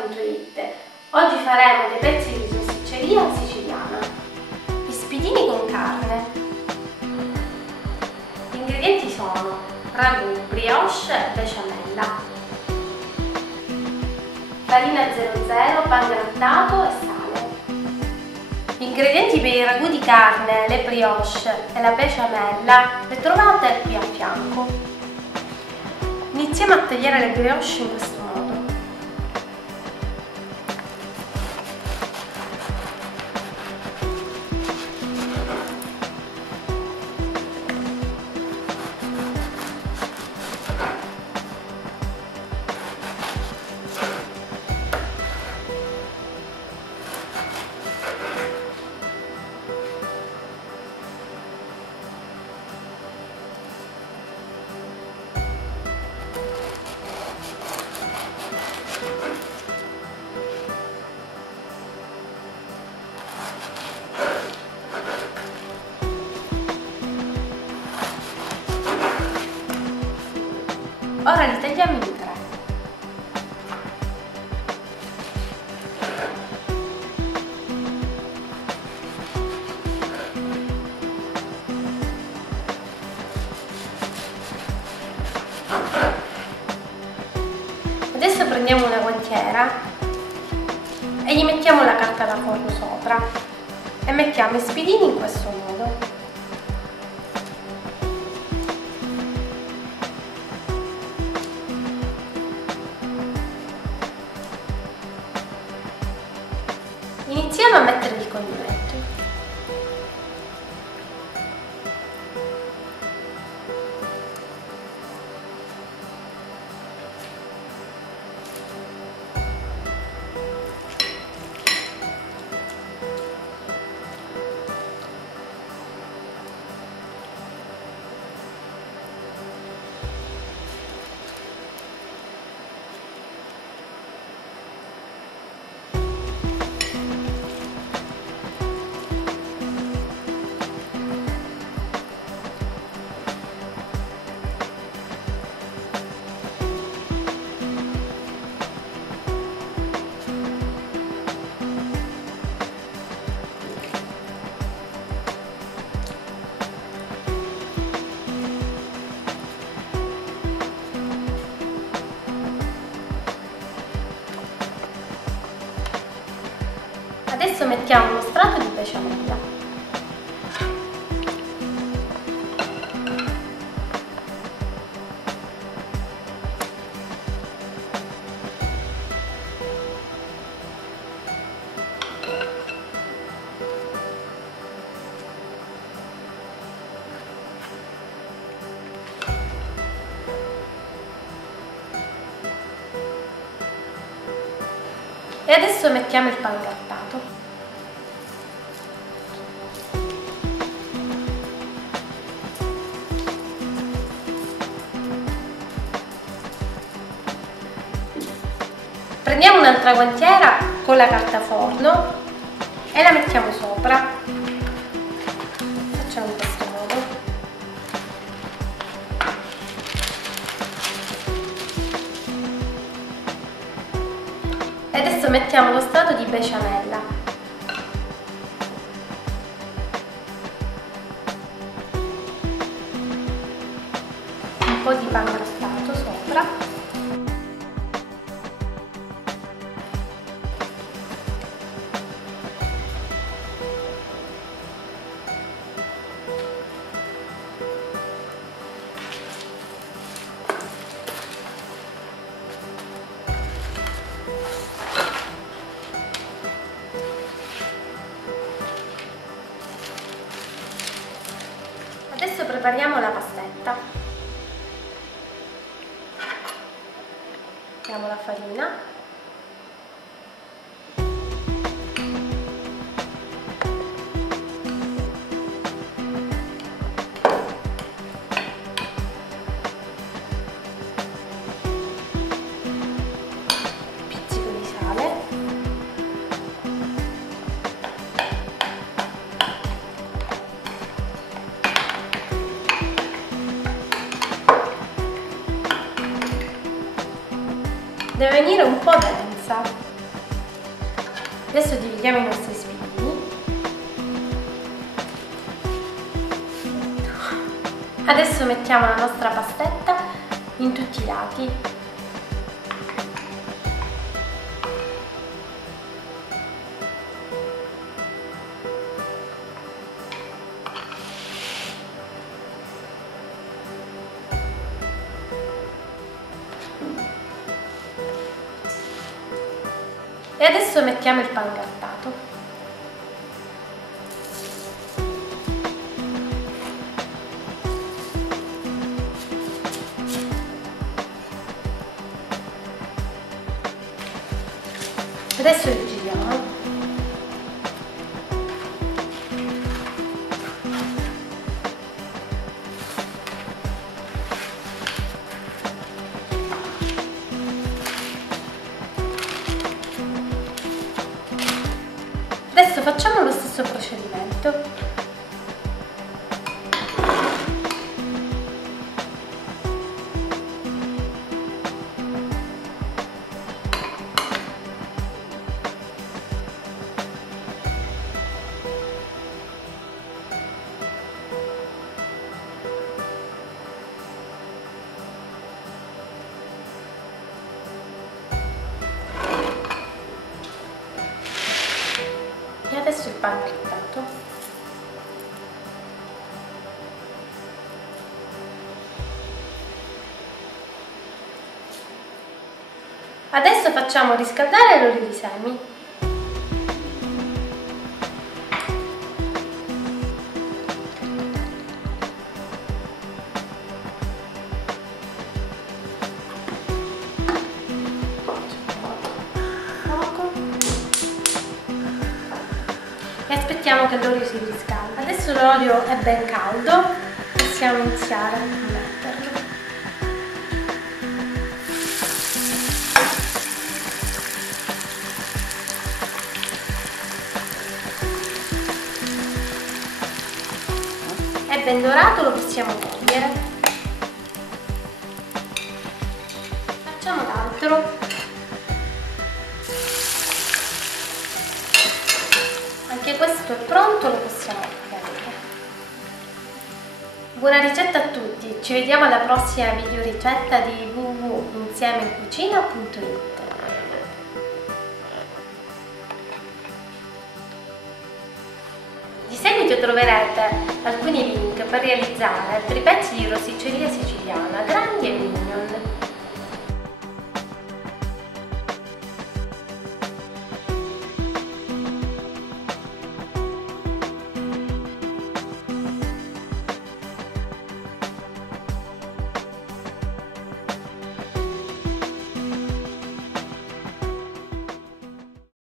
www.salsiciliana.it. Oggi faremo dei pezzi di salsicceria siciliana. Gli spiedini con carne. Gli ingredienti sono ragù, brioche e besciamella, farina 00, pan grattato e sale. Gli ingredienti per i ragù di carne, le brioche e la besciamella le trovate qui a fianco. Iniziamo a tagliare le brioche in questo modo. Ora li tagliamo in tre. Adesso prendiamo una guantiera e gli mettiamo la carta da forno sopra e mettiamo i spiedini in questo modo. Iniziamo a mettere il condimento. Adesso mettiamo uno strato di besciamella. E adesso mettiamo il pan grattato. Prendiamo un'altra guantiera con la carta forno e la mettiamo sopra. Facciamo in questo modo. E adesso mettiamo lo strato di besciamella. Un po' di pan grattato sopra. Adesso prepariamo la pastetta. Mettiamo la farina. Pizzico di sale. Deve venire un po' densa. pizza. Adesso dividiamo i nostri spigni. Adesso mettiamo la nostra pastetta in tutti i lati. E adesso mettiamo il pangrattato. Adesso li giriamo. Adesso facciamo lo stesso procedimento. E adesso il pangrattato. Adesso facciamo riscaldare l'olio di semi. E aspettiamo che l'olio si riscaldi. Adesso l'olio è ben caldo, possiamo iniziare a metterlo. È ben dorato, lo possiamo togliere. Facciamo l'altro. Anche questo è pronto, lo possiamo prendere. Buona ricetta a tutti, ci vediamo alla prossima video ricetta di www.insiemeincucina.it. Di seguito troverete alcuni link per realizzare altri pezzi di rosticceria siciliana, grandi e mignon.